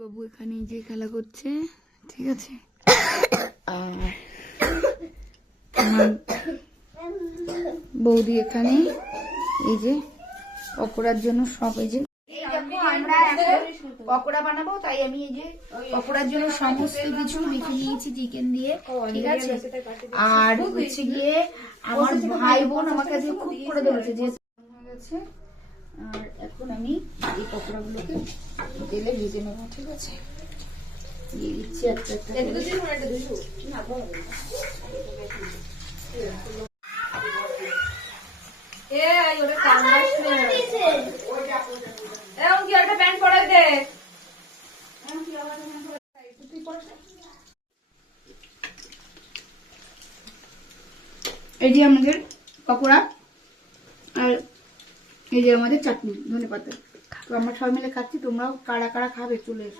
বাবু এখানে যে খেলা করছে, ঠিক আছে। আর আমার বৌদি এখানে এই যে পকোড়ার জন্য সব এই যে আমরা পকোড়া বানাবো, তাই আমি এই যে পকোড়ার জন্য সমস্ত কিছু মেখে নিয়েছি চিকেন দিয়ে, ঠিক আছে। আর হচ্ছে গিয়ে আমার ভাই বোন আমার কাছে খুব করে ধরেছে যে হয়ে গেছে। আর এখন আমি এই পকোড়াগুলোকে তেলে ভেজে নেবো, ঠিক আছে। দিয়ে দিচ্ছি একটা একটা এই যে আমাদের পকোড়া আর এই যে আমাদের চাটনি ধনেপাতা। তো আমরা সবাই মিলে খাচ্ছি, তোমরাও কারা কারা খাবে চলে এসো।